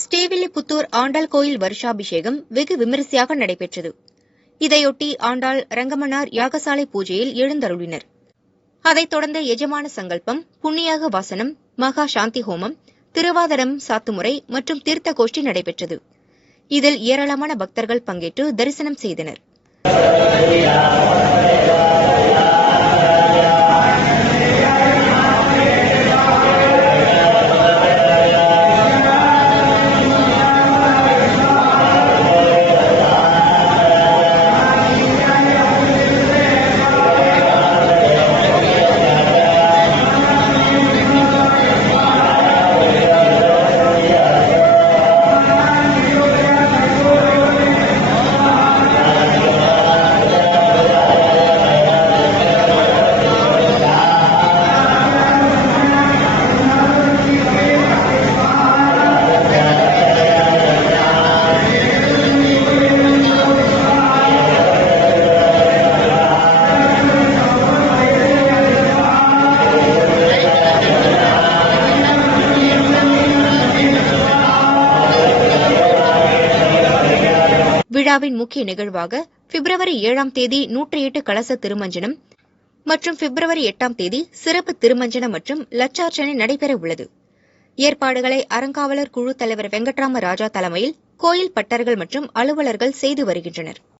ஸ்ரீவில்லிபுத்தூர் ஆண்டாள் கோயில் வருஷாபிஷேகம் வெகு விமரிசையாக நடைபெற்றது. இதையொட்டி ஆண்டாள் ரங்கமன்னார் யாகசாலை பூஜையில் எழுந்தருளினர். அதைத் தொடர்ந்து எஜமான சங்கல்பம், புண்ணியாக வாசனம், மகா சாந்தி ஹோமம், திருவாதரம் சாத்துமுறை மற்றும் தீர்த்த கோஷ்டி நடைபெற்றது. இதில் ஏராளமான பக்தர்கள் பங்கேற்று தரிசனம் செய்தனர். விழாவின் முக்கிய நிகழ்வாக பிப்ரவரி 7ஆம் தேதி 108 கலச திருமஞ்சனம் மற்றும் பிப்ரவரி 8ஆம் தேதி சிறப்பு திருமஞ்சனம் மற்றும் லட்சார்ச்சனை நடைபெற உள்ளது. ஏற்பாடுகளை அறங்காவலர் குழு தலைவர் வெங்கட்ராம ராஜா தலைமையில் கோயில் பட்டர்கள் மற்றும் அலுவலர்கள் செய்து வருகின்றனர்.